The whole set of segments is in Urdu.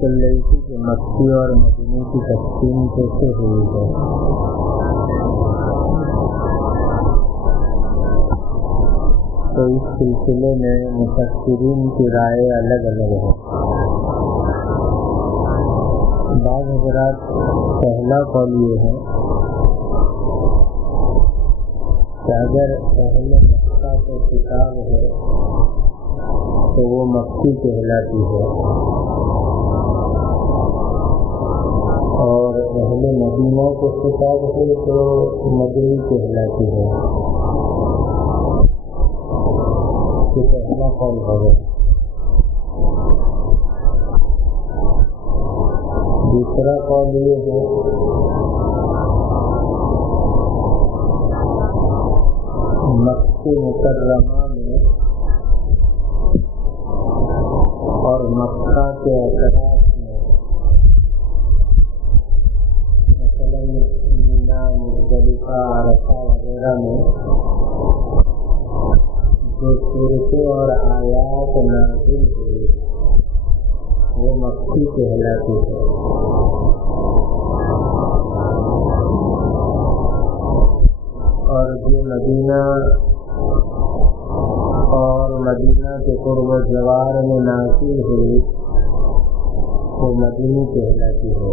چل رہی تھی کہ مکی اور مدینی کی تقسیم کیسے ہوئی ہے. تو اس سلسلے میں مفسرین کی رائے الگ الگ ہے. بعض حضرات پہلا قول یہ ہے کہ اگر اہل مکہ کا کتاب ہے تو وہ مکی کہلاتی ہے، اور اہل مدینہ کو خطاب ہے تو مدنی کہلاتی ہے. یہ پہلا قول ہوگا. دوسرا قول یہ ہے مکہ مکرمہ میں اور مکہ کے اثرات میں، مثلا مینا، مزدلفہ، عرفہ وغیرہ میں جو صورتیں اور آیات نازل ہوئی وہ مکی کہلاتی ہے. اور جو مدینہ اور مدینہ کے قرب و جوار میں نازل ہوئی وہ مدینی کہلاتی ہے.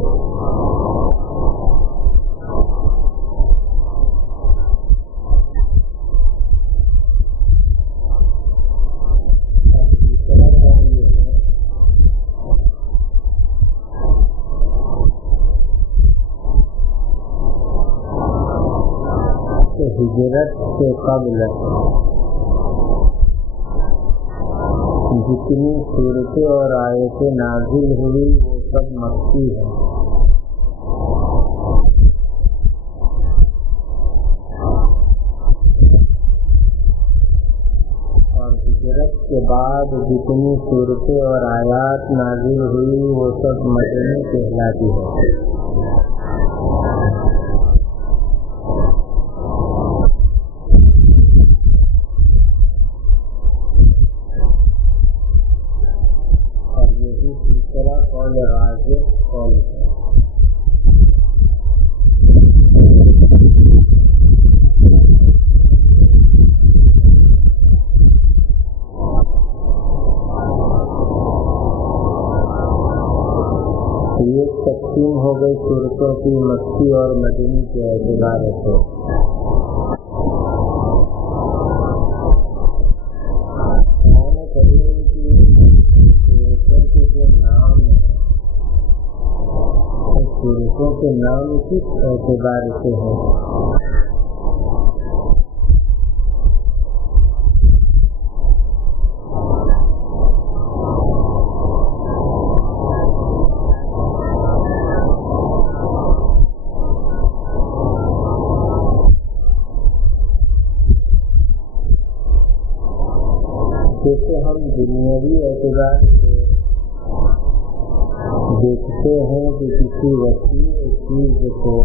ہجرت سے قبل جتنی صورتیں اور آیتیں نازل ہوئی وہ سب مکی ہیں، اور ہجرت کے بعد جتنی صورتیں اور آیات نازل ہوئی وہ سب مدنی کہلاتی ہے. تیسرا قول راجح قول ہے. یہ تقسیم ہو گئی صورتوں کی مکی اور مدنی کے اعتبار سے. صورتوں کے نام کس اعتبار سے ہیں؟ جیسے ہم دنیاوی اعتبار سے دیکھتے ہیں کہ کسی وسیع چیز کو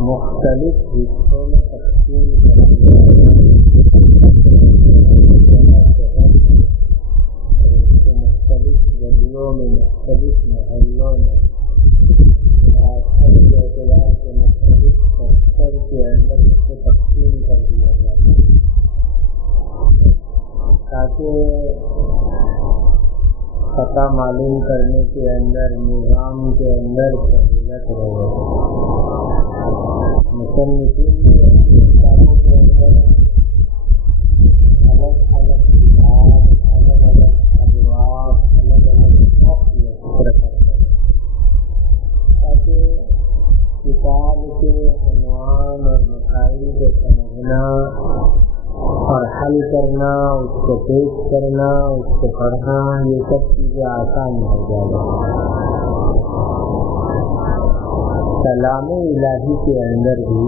مختلف حصوں میں تقسیم مختلف گلیوں میں، مختلف محلوں میں، کے اعتبار سے مختلف سیکٹر کے اندر اس کو تقسیم کر دیا جائے تاکہ پتہ معلوم کرنے کے اندر، نظام کے اندر سہولت رہے. مصنفین کے اندر الگ الگ کتاب، الگ الگ ابواب، الگ الگ ذکر کرتے ہیں تاکہ کتاب کے عنوان اور مسائل کو سمجھنا اور حل کرنا، اس کو پیش کرنا، اس کو پڑھنا، یہ سب چیزیں آسان ہو جائیں. کلام الہی کے اندر بھی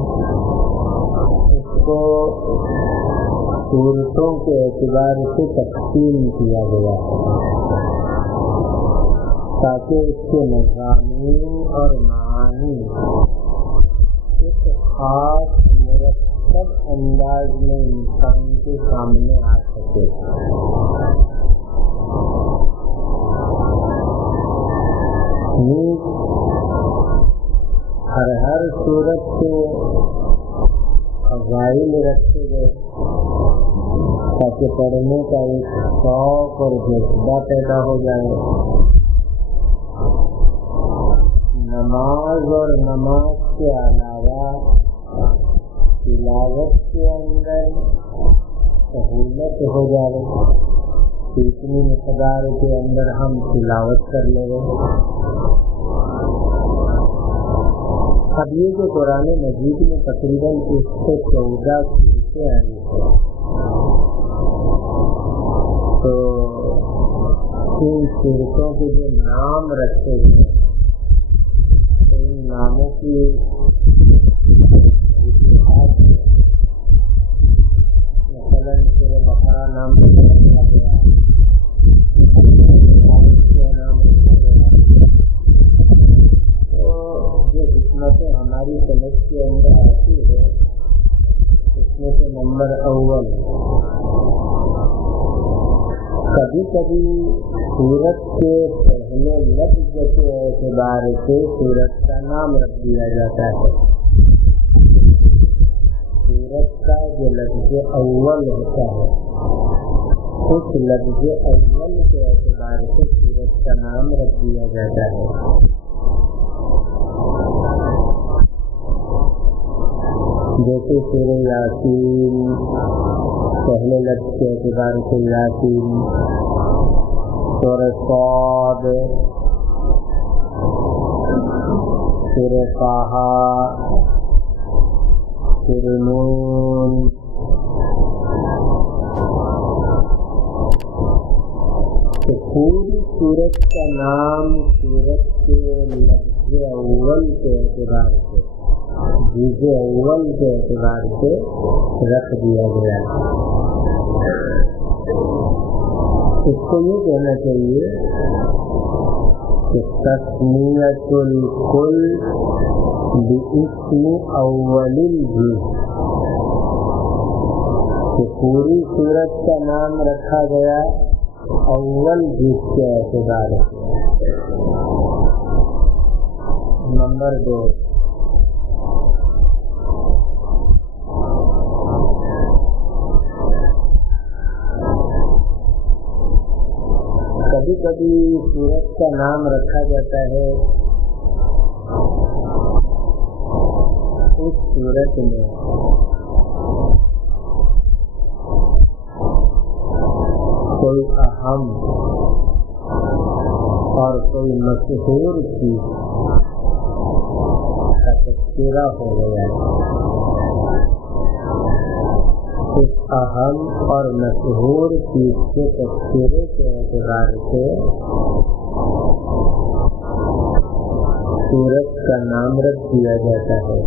اس کو صورتوں کے اعتبار سے تقسیم کیا گیا ہے تاکہ اس کے مضامین اور معانی ایک خاص مرتب انداز میں انسان کے سامنے آ سکے. ہر صورت کے فضائل رکھے گئے تاکہ پڑھنے کا ایک شوق اور جذبہ پیدا ہو جائے. نماز اور نماز کے علاوہ تلاوت کے اندر سہولت ہو جائے کہ اتنی مقدار کے اندر ہم تلاوت کر لیں. اب یہ جو قرآن مجید میں تقریباً 114 صورتیں آئی ہیں، تو ان صورتوں کے جو نام رکھے گئے ان ناموں کی مثلاً سورہ بقرہ نام رکھا گیا، نام رکھا گیا. تو جو حکمتیں ہماری سمجھ کے اندر آتی ہے اس میں سے نمبر اول، کبھی کبھی سورت کے پہلے لفظ کے اعتبار سے سورت کا نام رکھ دیا جاتا ہے. سورت کا جو لفظ اول ہوتا ہے اس لفظ اول کے اعتبار سے سورت کا نام رکھ دیا جاتا ہے. جیسے سورہ یاسین پہلے لفظ کے اعتبار سے یاسین، سورہ صاد، سورہ طٰہٰ، سورہ نون. تو پوری سورت کا نام سورت کے لفظ اول کے اعتبار سے، جز اول کے اعتبار سے رکھ دیا گیا. اس کو یہ کہنا چاہیے کہ تسمیۃ الکل باسم اول الجز، کہ پوری سورت کا نام رکھا گیا اول جز کے اعتبار سے. نمبر 2، کبھی کبھی سورت کا نام رکھا جاتا ہے اس سورت میں کوئی اہم اور کوئی مشہور چیز کا تذکرہ ہو گیا ہے. اس اہم اور مشہور چیز کے تذکرے کے اعتبار سے سورت کا نام رکھ دیا جاتا ہے.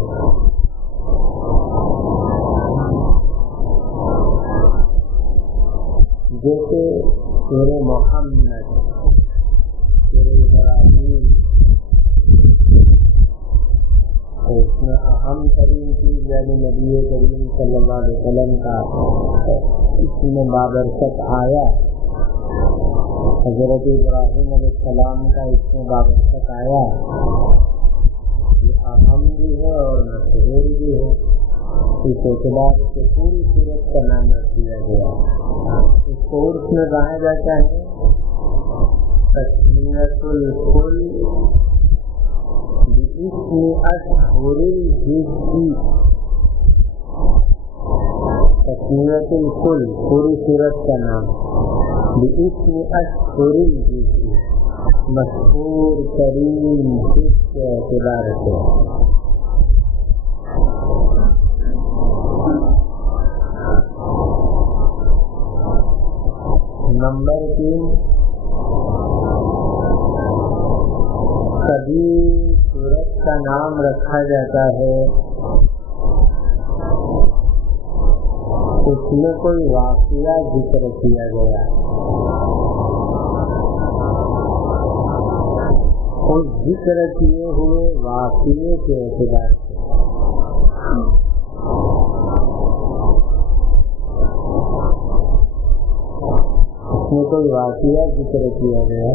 جیسے سورہ محمد، سورہ ابراہیم، اس میں اہم ترین چیز یعنی نبی کریم صلی اللہ علیہ وسلم کا اس میں بابرکت آیا. حضرت ابراہیم علیہ السلام کا اس میں بابرکت آیا. یہ اہم بھی ہے اور مشہور بھی ہے. اس اعتبار سے پوری سورت کا نام رکھ دیا گیا. اس کو عرف میں کہا جاتا ہے تسمیۃ الکل باسم اشہر الجز. تسمیۃ الکل پوری سورت کا نام باسم اشہر الجز، مشہور ترین جز کے اعتبار سے. نمبر 3، کبھی سورت کا نام رکھا جاتا ہے اس میں کوئی واقعہ ذکر کیا گیا، اس ذکر کیے ہوئے واقعے کے اعتبار سے. اس میں کوئی واقعہ ذکر کیا گیا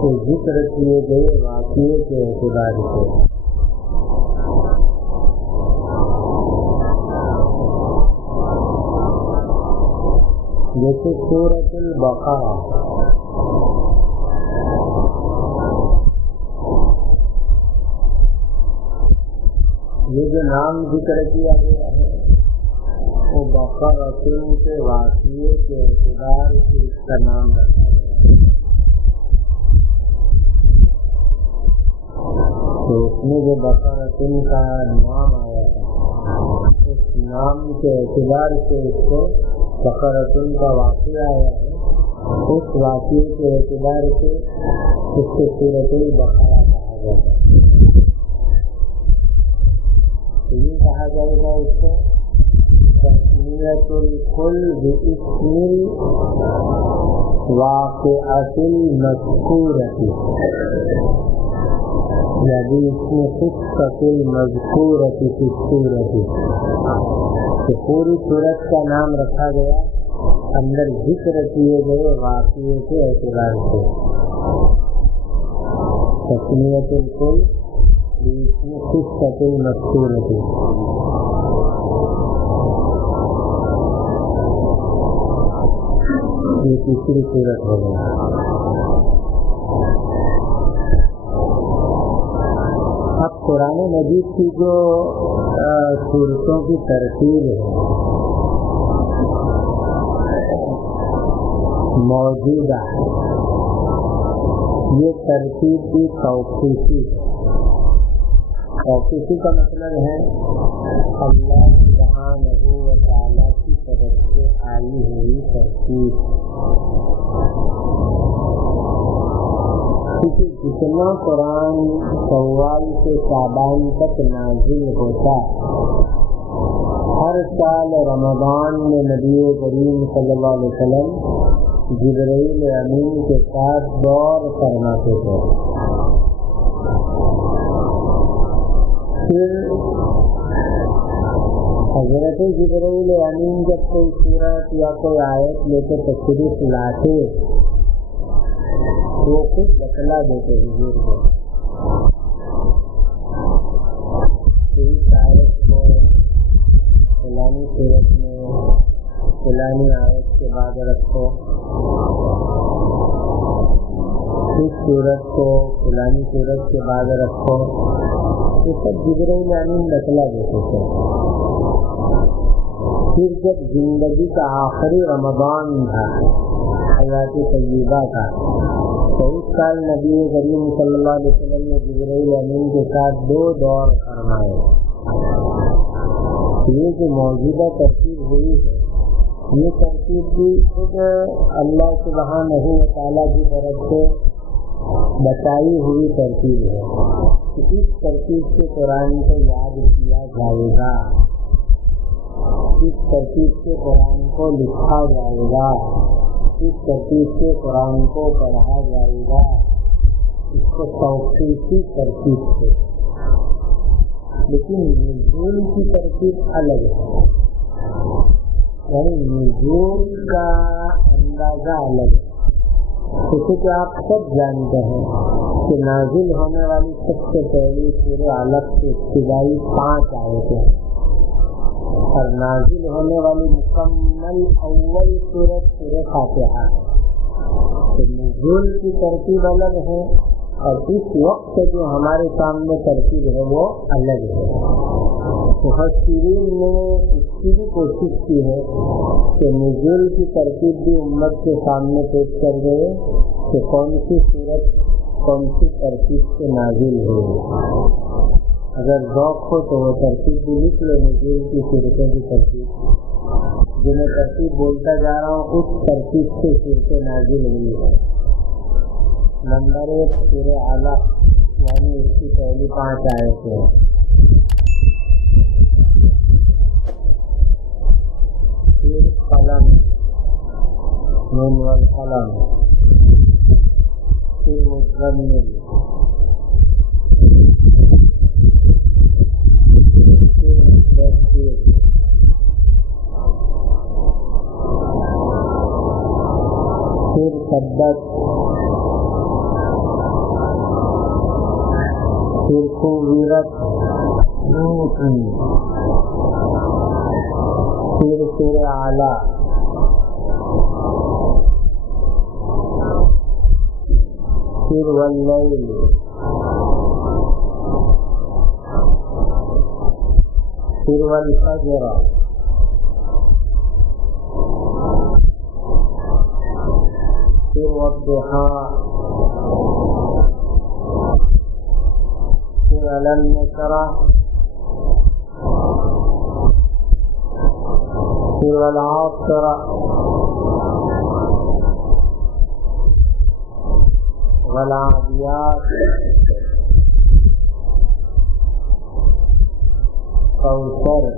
کے ذکر کیے گئے واقعے کے اعتبار سے. جیسے سورۃ البقرہ یہ جو نام ذکر کیا گیا ہے وہ بقرہ کے واقعے کے اعتبار سے اس کا نام رکھا گیا ہے. تو اس میں جو بقرہ کا نام آیا ہے اس نام کے اعتبار سے اس کو بقرہ کا واقعہ آیا ہے. اس واقعے کے اعتبار سے اس کو سورۃ البقرہ کہا جاتا ہے. تو یہ کہا جائے گا اس کو تسمیۃ الکل باسم الواقعۃ المذکورۃ، یعنی اس میں قصۃ المذکورۃ فی السورۃ، کہ پوری سورت کا نام رکھا گیا اندر ذکر کیے گئے واقعے کے اعتبار سے. تسمیۃ الکل باسم قصۃ المذکورۃ. یہ تیسری صورت ہو گئی. اب قرآن مجید کی جو صورتوں کی ترتیب ہے موجودہ، یہ ترتیب بھی توقیفی ہے. توقیفی کا مطلب ہے اللہ سبحانہ و تعالیٰ کی طرف سے آئی ہوئی ترتیب. کیونکہ جتنا قرآن شوال سے شعبان تک نازل ہوتا، ہر سال رمضان میں نبی کریم صلی اللہ علیہ وسلم جبرائیل امین کے ساتھ دور فرماتے تھے. پھر حضرت جبرائیل امین جب کوئی سورت یا کوئی آیت لے کے تشریف لاتے تو وہ خود بتلا دیتے حضور کو کہ اس آیت کو فلانی سورت میں فلانی آیت کے بعد رکھو، اس سورت کو فلانی سورت کے بعد رکھو. یہ سب جبرائیل امین بتلا دیتے تھے. پھر جب زندگی کا آخری رمضان تھا حیات طیبہ کا، تو اس سال نبی کریم صلی اللہ علیہ وسلم نے جبرائیل امین کے ساتھ 2 دور فرمائے. یہ جو موجودہ ترتیب ہوئی ہے یہ ترتیب بھی خود اللہ سبحانہ و تعالیٰ کی طرف سے بتائی ہوئی ترتیب ہے کہ اس ترتیب سے قرآن کو یاد کیا جائے گا، اس ترتیب سے قرآن کو لکھا جائے گا، اس ترتیب سے قرآن کو پڑھا جائے گا. اس کو توقیفی ترتیب سے. لیکن نزول کی ترتیب الگ ہے، یعنی نزول کا اندازہ الگ ہے. جیسے کہ آپ سب جانتے ہیں کہ نازل ہونے والی سب سے پہلی سورہ علق سے ابتدائی 5 آیتیں ہیں، اور نازل ہونے والی مکمل اول سورہ فاتحہ ہے. تو نزول کی ترتیب الگ ہے اور اس وقت جو ہمارے سامنے ترتیب ہے وہ الگ ہے. مفسرین نے اس کی بھی کوشش کی ہے کہ نزول کی ترتیب بھی امت کے سامنے پیش کر دے کہ کون سی صورت کون سی ترتیب سے نازل ہوئی. اگر ذوق ہو تو وہ ترتیب بھی لکھ لے، نزول کی صورتوں کی ترتیب جو میں ترتیب بولتا جا رہا ہوں اس ترتیب سے صورتیں نازل ہوئی ہے. نمبر 1 سورہ علق، یعنی اس کی پہلی 5 آیتیں ہیں. پھر قلم، نون والقلم، پھر مزمل، پھر سبت، صورت پھر سور اعلیٰ پھر واللیل پھر والفجر پھر والضحیٰ پھر علم نشرہ پھر والعصر والعادیات کوثر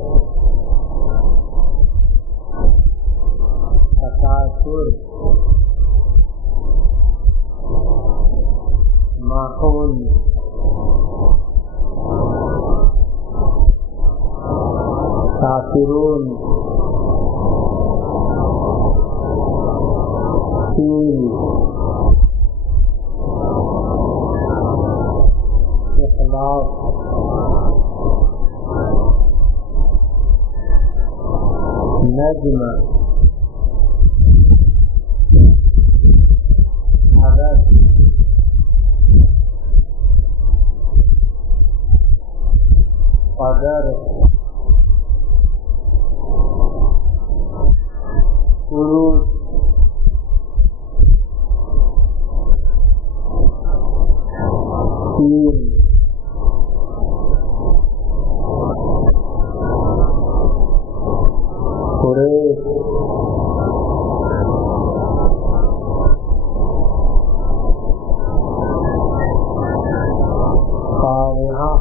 تکاثر ماحول کافرون فیل اخلاص نجم عدد قدر فروج تین قریش قارعہ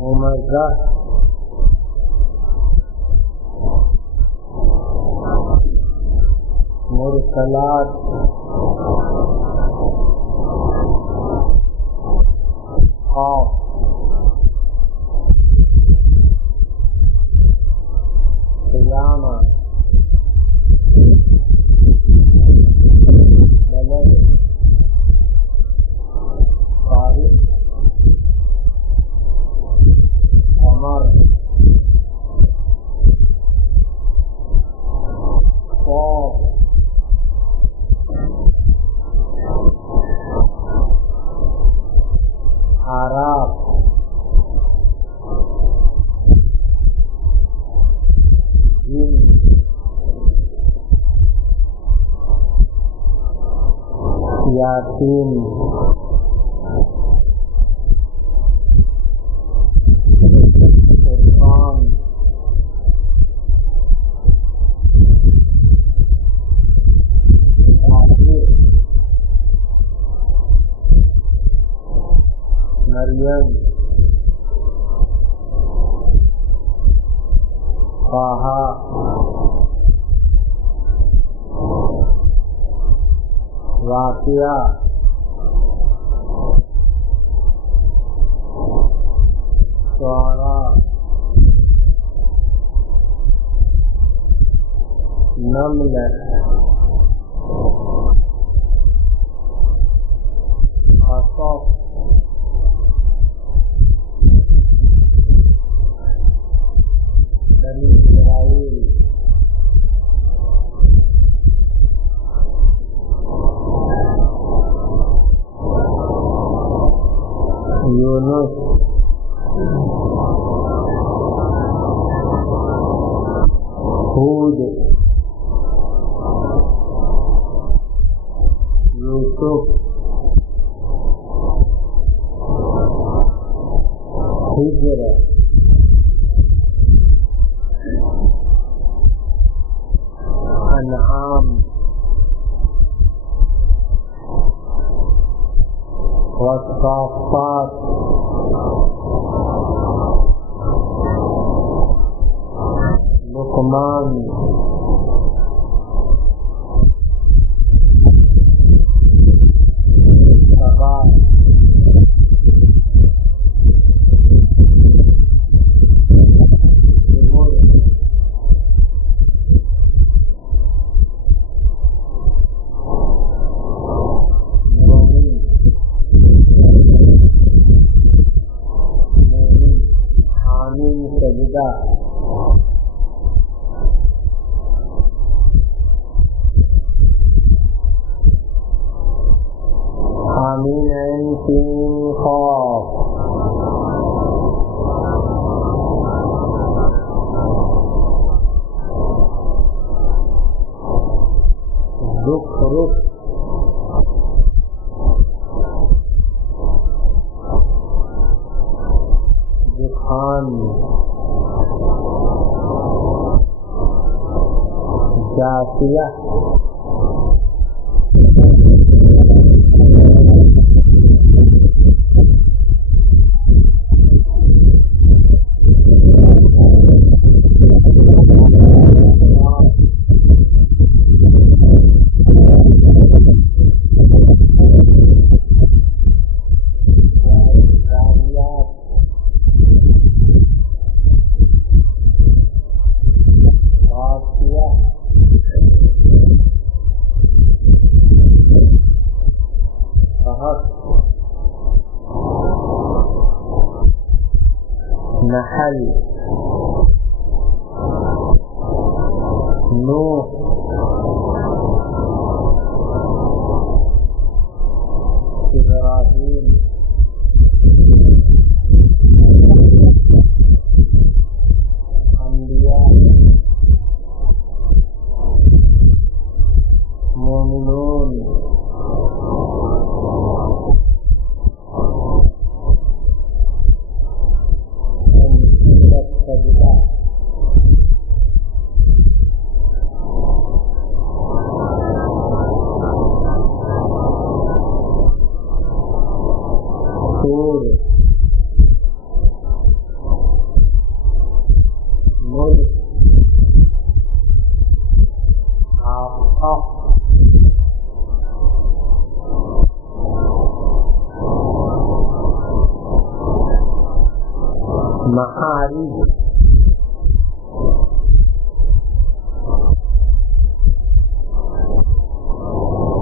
ممزہ مرسلات قاف قیامہ بلد طارق قمر قاف عراق جن یاسین فرقان مریم طه واقعہ شعراء نمل قصص بنی اسرائیل یونس ہود یوسف ہجر انعام والصافات لقمان سبا آمین سجدہ، آمین عین سین قاف، زخرف، زخان، جاسیہ، نحل، نوح، ابراہیم، انبیاء، مومنون، سجدہ، طور، ملک، آقا، معارج،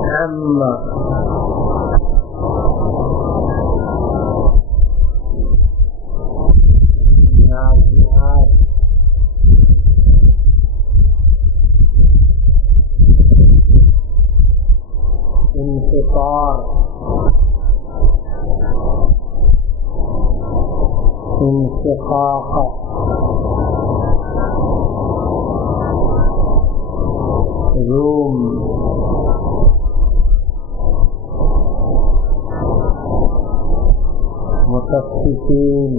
عامہ، نازعات، انفطار، انشقاق، روم، مطففین،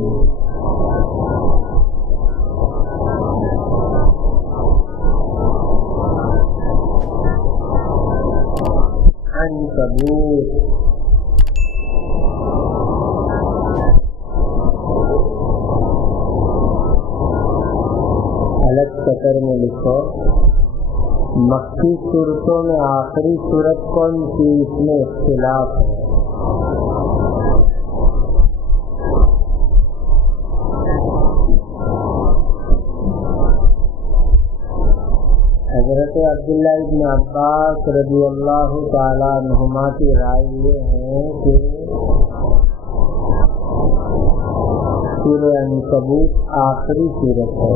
عنکبوت، الگ سطر میں لکھو مکی صورتوں میں آخری صورت کون سی، اس میں اختلاف ہے۔ حضرت عبداللہ ابن عباس رضی اللہ تعالیٰ عنہما کی رائے یہ ہے کہ سورہ عنکبوت آخری صورت ہے،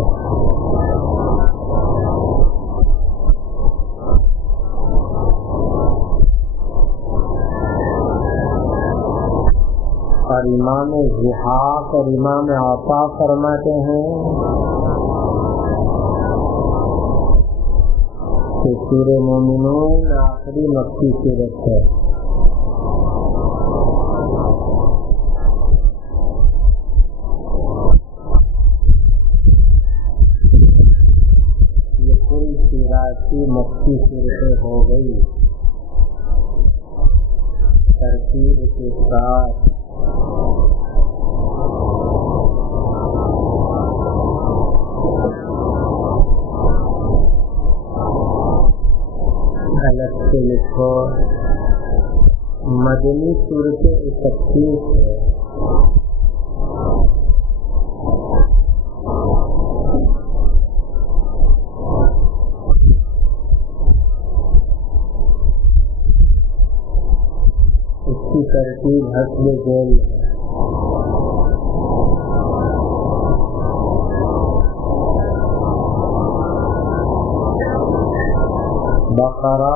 اور امام ضحاک اور امام عطا فرماتے ہیں کہ سورہ مومنون آخری مکی صورت ہے۔ یہ کل 83 مکی صورتیں ہو گئی ترتیب کے ساتھ۔ الگ سے لکھو مدنی صورتیں 31 ہے، اس کی ترتیب حسب ذیل ہے۔ بقرہ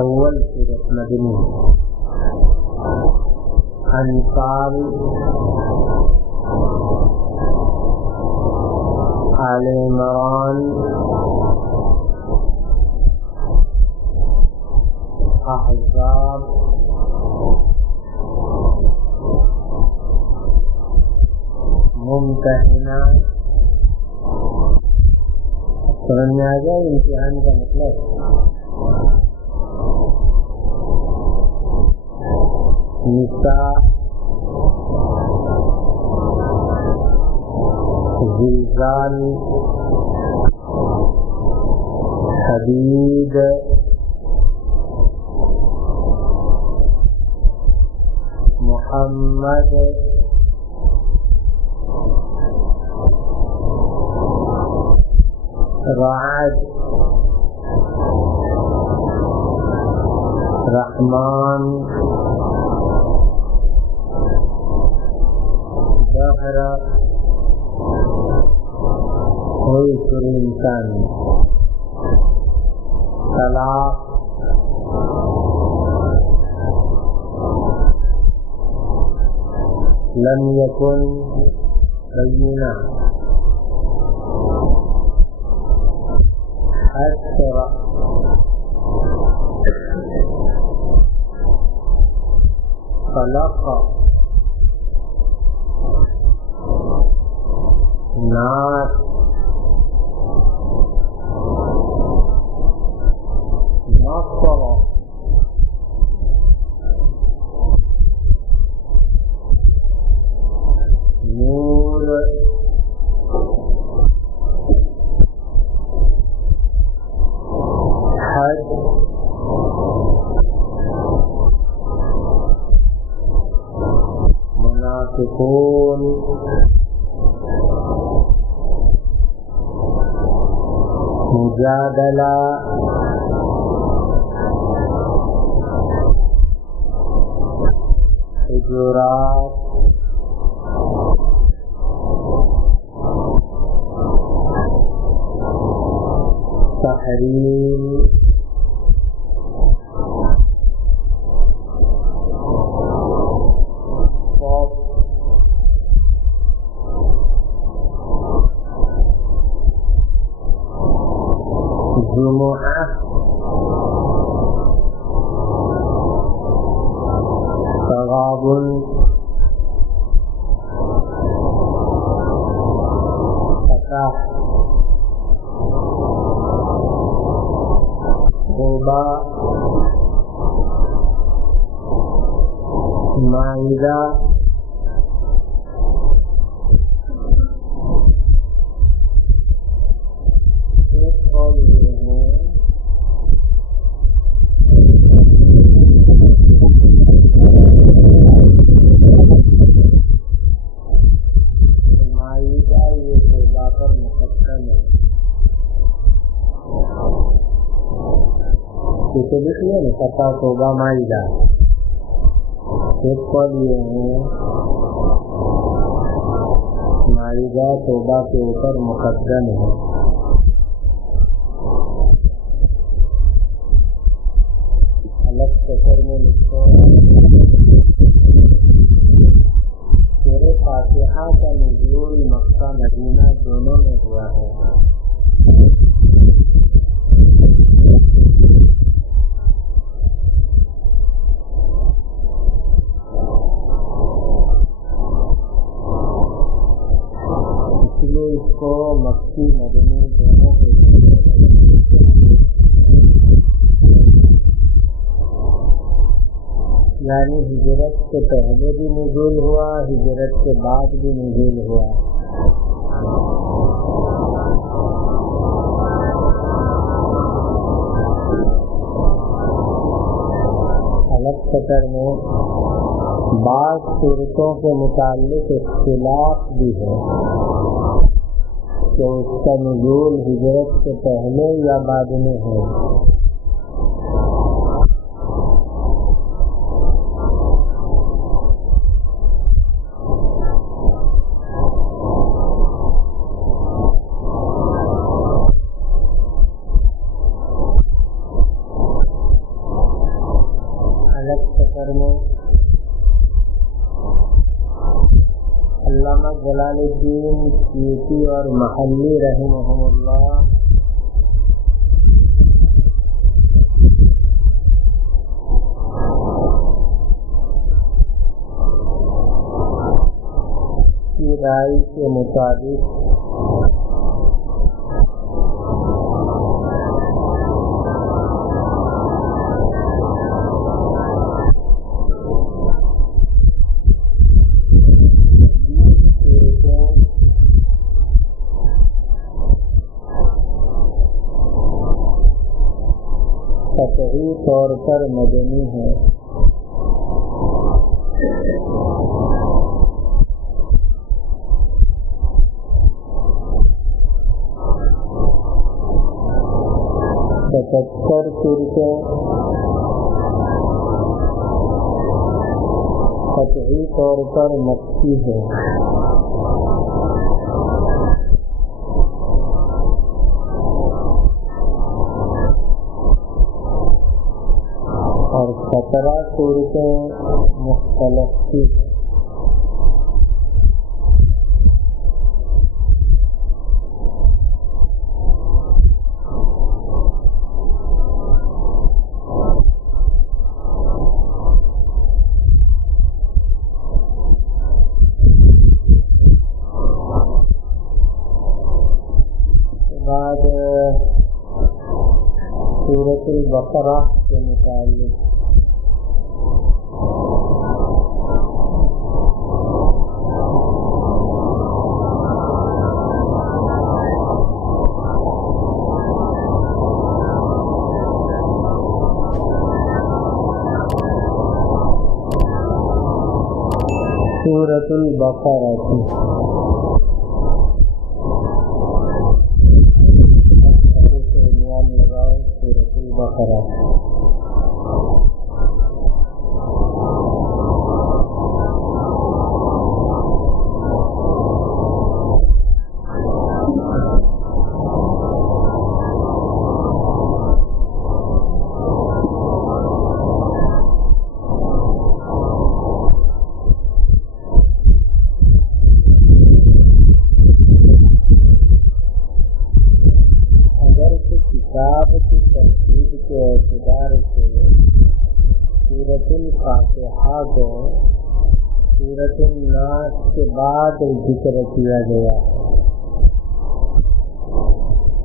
اول سورۃ مدنی، انفال آل عمران احزاب ممتحنہ۔ سمجھ میں آ گیا امتحان کا مطلب؟ نساء، زلزال، حدید، محمد، رعد، رحمان، دہر، کوئی سورہ انسان، طلاق، لم یکن، بینہ، حشر، خلق، ناس، نصر، نور، حج، منافقون، مجادلہ، حجرات، تحریم، جمعہ، تغابن، فتح، توبہ، مائدہ، اسے لکھ لیا نا، فتح، توبہ، مائدہ، ایک قول یہ ہے مائدہ توبہ کے اوپر مقدم ہے۔ الگ سفر میں لکھو سورہ فاتحہ کا نزول مکہ مدینہ دونوں میں ہوا ہے۔ اس کو مکی مدنی دونوں کے یعنی ہجرت سے پہلے بھی نزول ہوا، ہجرت کے بعد بھی نزول ہوا۔ الگ سطر میں بعض صورتوں کے متعلق اختلاف بھی ہے کہ اس کا نزول ہجرت سے پہلے یا بعد میں ہے۔ علامہ جلال الدین سیوطی اور محلی رحمہم اللہ کی رائے کے مطابق قطعی طور پر مدنی ہے، ستر سورتیں قطعی طور پر مکی ہے، اور 17 سورتیں مختلف تھی۔ بعد سورۃ البقرہ کے متعلق سورۃ البقرہ کی سورۃ البقرہ کتاب کی ترتیب کے اعتبار سے سورۃ الفاتحہ کو سورۃ الناس کے بعد ذکر کیا گیا،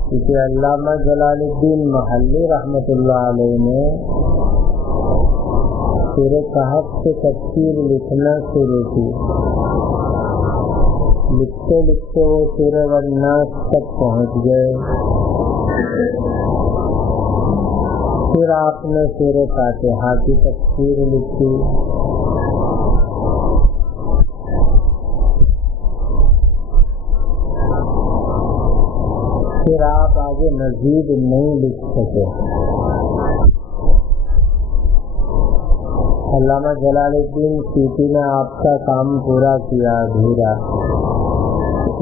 کیونکہ علامہ جلال الدین محلی رحمۃ اللہ علیہ نے سورہ کہف سے تفسیر لکھنا شروع کی، لکھتے لکھتے وہ سورہ الناس تک پہنچ گئے، پھر آپ نے سورہ فاتحہ کی تفسیر لکھی، پھر آپ آگے مزید نہیں لکھ سکے۔ علامہ جلال الدین سیوطی نے آپ کا کام پورا کیا ادھورا۔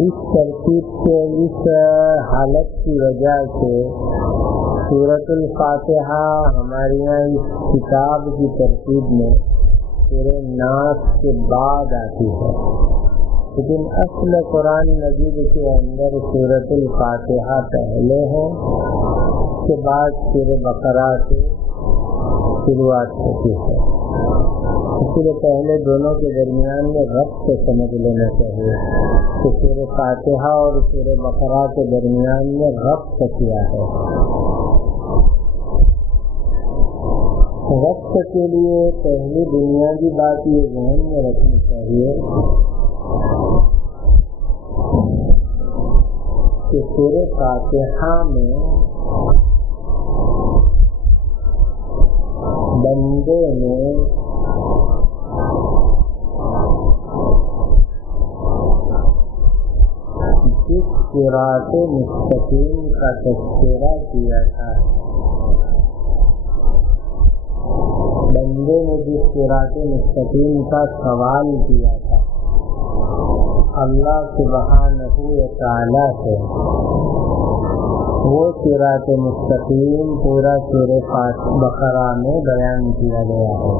اس ترتیب سے اس حالت کی وجہ سے سورۃ الفاتحہ ہمارے یہاں اس کتاب کی ترتیب میں سورہ ناس کے بعد آتی ہے، لیکن اصل قرآن مجید کے اندر سورۃ الفاتحہ پہلے ہے، اس کے بعد سورہ بقرہ سے شروعات ہوتی ہے، اس لیے پہلے دونوں کے درمیان میں ربط سمجھ لینا چاہیے کہ سورہ فاتحہ اور سورہ بقرہ کے درمیان میں ربط کیا ہے۔ وقت کے لیے پہلی بنیادی بات یہ ذہن میں رکھنی چاہیے کہ سورہ فاتحہ میں بندے نے جس صراط مستقیم کا تذکرہ کیا تھا، بندے نے جس صراط مستقیم کا سوال کیا تھا اللہ سبحانہ و تعالی سے، وہ صراط مستقیم پورا سورہ بقرہ میں بیان کیا گیا ہے۔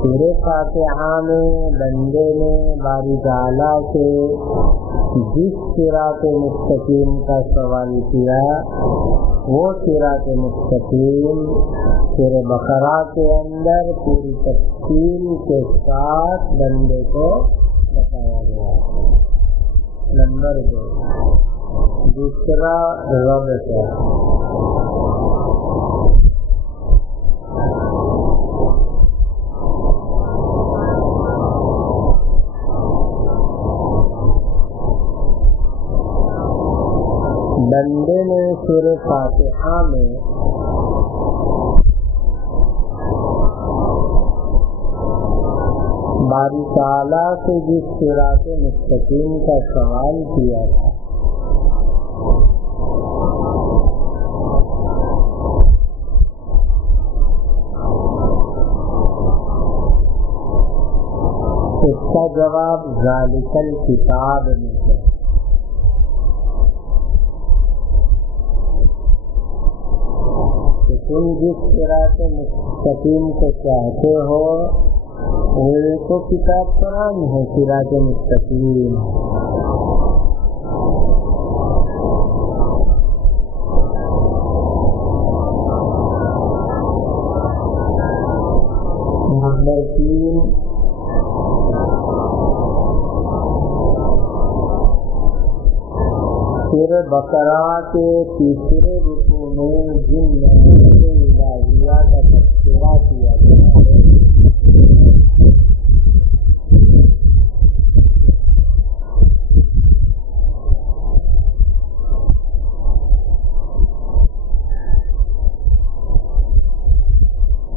سورہ فاتحہ میں بندے نے باری تعالیٰ سے جس صراط مستقیم کا سوال کیا وہ صراط مستقیم سورہ بقرہ کے اندر پوری تفصیل کے ساتھ بندے کو بتایا گیا. نمبر 2 دوسرا ربط ہے. بندے نے سورہ فاتحہ میں باری تعالیٰ سے جس صراط مستقیم کا سوال کیا تھا اس کا جواب ذالک الکتاب میں ہے. تم جس صراط مستقیم کو چاہتے ہو وہ تو کتاب قرآن ہے. صراط مستقیم نمبر 3 سورہ بقرہ کے تیسرے رکوع میں جن الہیہ کا تذکرہ کیا گیا ہے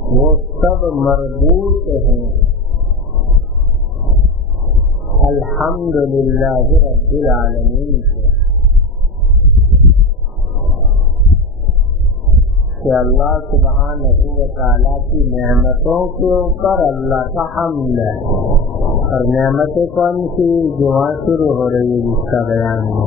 وہ سب مربوط ہیں الحمدللہ رب العالمین سے کہ اللہ سبحانہ و تعالیٰ کی نعمتوں کے اوپر اللہ کا حمد ہے. اور نعمتیں کون سی جو وہاں شروع ہو رہی ہے جس کا بیان ہے.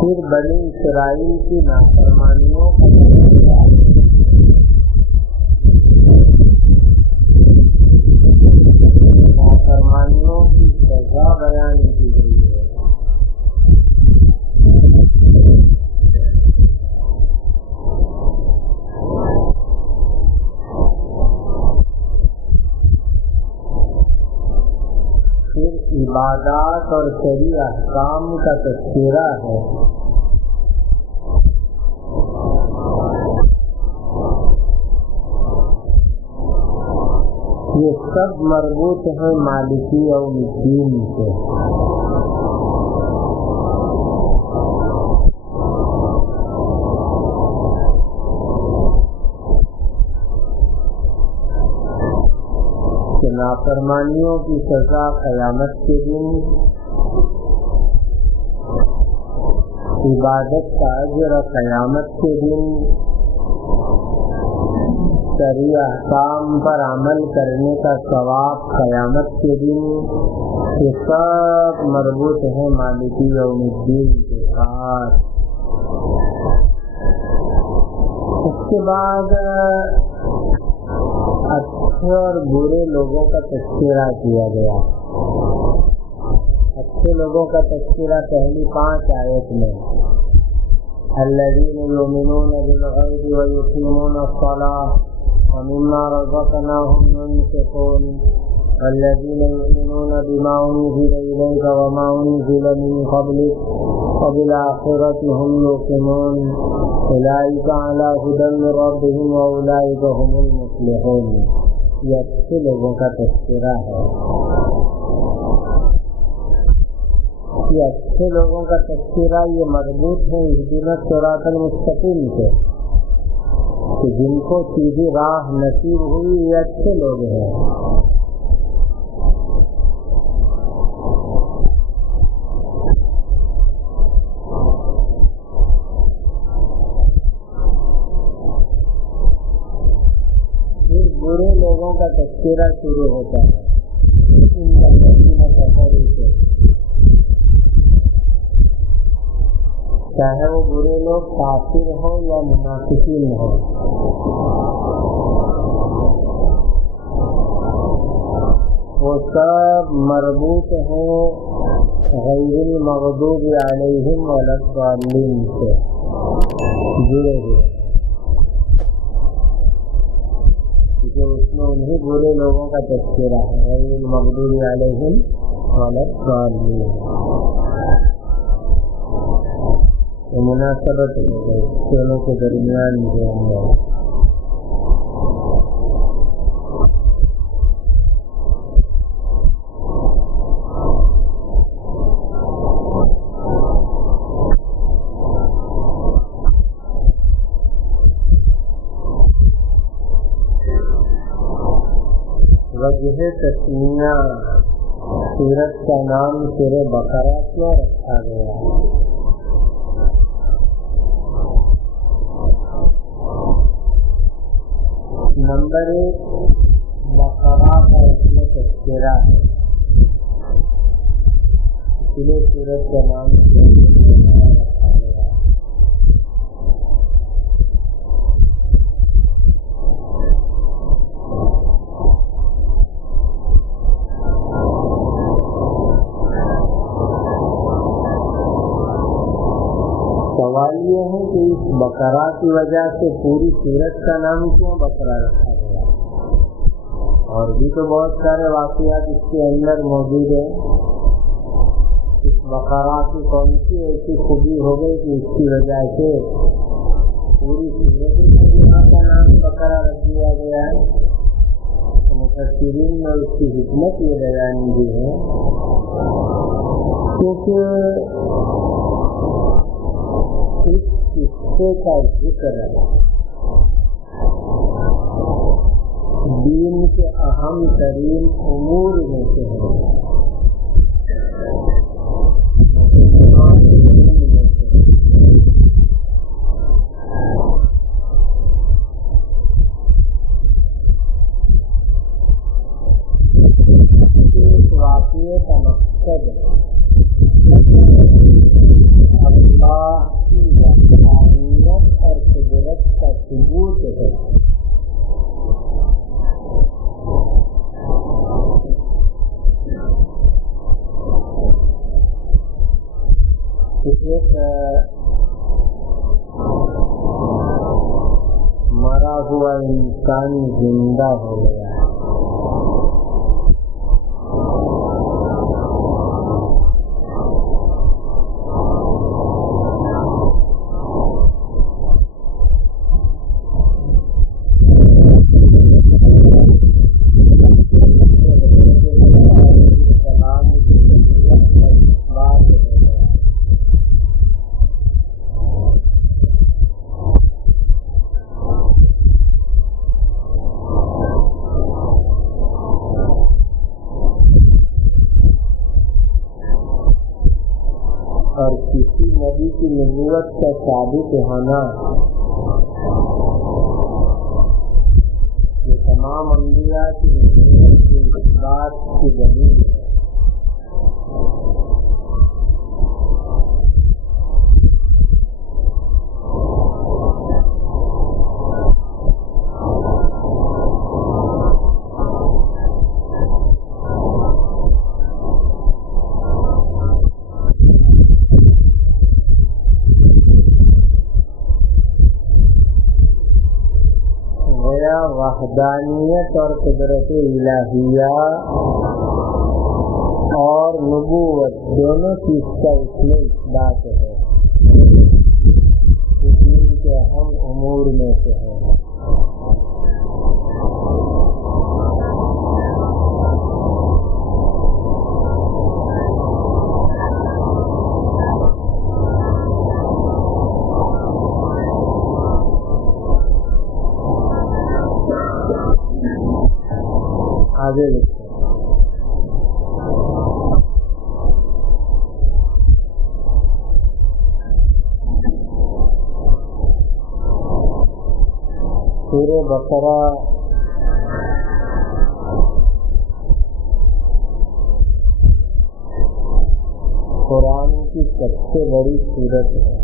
پھر بنی اسرائیل کی نافرمانیوں کا نافرمانیوں کی سزا بیان کی گئی ہے. پھر عبادات اور شرعی احکام کا تذکرہ ہے. یہ سب مربوط ہیں مالکی یوم الدین سے. کہ نافرمانیوں کی سزا قیامت کے دن، عبادت کا اجر قیامت کے دن، شرعی احکام پر عمل کرنے کا ثواب قیامت کے دن، یہ سب مربوط ہیں مالکی یوم الدین کے ساتھ. اس کے بعد اچھے اور برے لوگوں کا تذکرہ کیا گیا. اچھے لوگوں کا تذکرہ پہلی 5 آیت میں الذین یؤمنون بالغیب ویقیمون الصلاۃ ومما رزقناهم ينفقون والذین یؤمنون بما انزل الیک وما انزل من قبلک وبالآخرة هم یوقنون اولئک علی ھدی من ربهم واولئک هم المفلحون. یہ اچھے لوگوں کا تذکرہ ہے. یہ اچھے لوگوں کا تذکرہ یہ مربوط ہے اہدنا الصراط المستقیم سے کہ جن کو سیدھی راہ نصیب ہوئی یہ اچھے لوگ ہیں. پھر برے لوگوں کا تذکرہ شروع ہوتا ہے. چاہے وہ برے لوگ کافر ہو یا منافقین ہو، وہ سب مربوط ہیں غیر المغضوب علیہم ولا الضالین سے جڑے ہوئے، کیونکہ اس میں انہیں برے لوگوں کا تذکرہ ہے، غیر المغضوب علیہم ولا الضالین، مناسبت ہو گئی دونوں کے درمیان جو اندر وجہ تسمیہ سورت کا نام سورہ بقرہ کیوں رکھا گیا؟ نمبر 1 بقرہ کا اس میں تذکرہ ہے، اس لیے سورت کا نام رکھا گیا۔ سوال یہ ہے کہ اس بقرہ کی وجہ سے پوری سورت کا نام کیوں بقرہ رکھا گیا؟ اور بھی تو بہت سارے واقعات اس کے اندر موجود ہیں، اس بقرہ کی کون سی ایسی خوبی ہو گئی کہ اس کی وجہ سے پوری سورت کا نام بقرہ رکھ دیا گیا ہے؟ مفسرین نے اس کی حکمت یہ بیان دی ہے کیونکہ اس قصے کا ذکر دین کے اہم ترین امور میں سے ہے، اس واقعے کا مقصد اللہ کی وحدانیت اور قدرت کا ثبوت ہے۔ ایک مرا ہوا انسان زندہ ہو گیا ہے، اور کسی نبی کی نبوت کا ثابت ہونا یہ تمام انبیاء کی نبوت کے اثبات کی دلیل ہے۔ وحدانیت اور قدرت الہیہ اور نبوت دونوں چیز کا اس میں اثبات ہے، جو دین کے اہم امور میں سے ہے۔ آگے لکھتے ہیں سورہ بقرہ قرآن کی سب سے بڑی سورت ہے،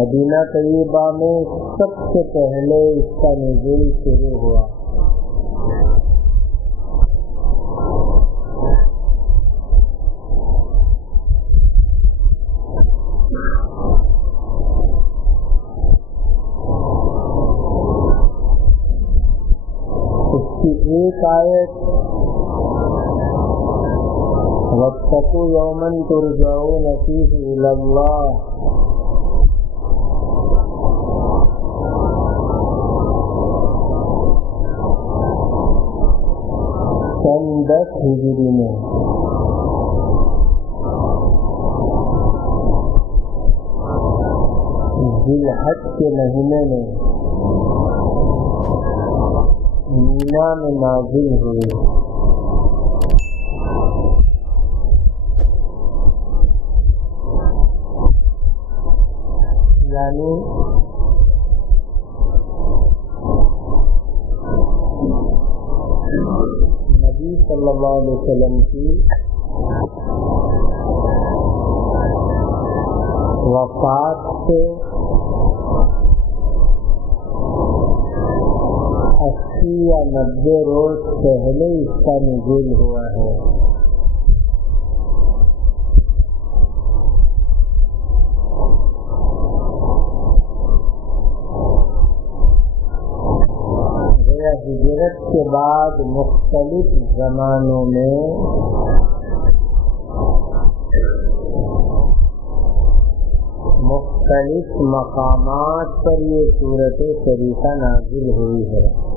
مدینہ طیبہ میں سب سے پہلے اس کا نزول شروع ہوا۔ اس کی ایک آیت وَاتَّقُوا يَوْمًا تُرْجَعُونَ فِيهِ إِلَى اللَّهِ سن 10 ہجری میں، ذی الحج کے مہینے میں مینا میں نازل ہوئی۔ یعنی نبی صلی اللہ علیہ وسلم کی وفات سے 80 یا 90 روز پہلے اس کا نزول ہوا ہے۔ ہجرت کے بعد مختلف زمانوں میں مختلف مقامات پر یہ صورت شریفہ نازل ہوئی ہے۔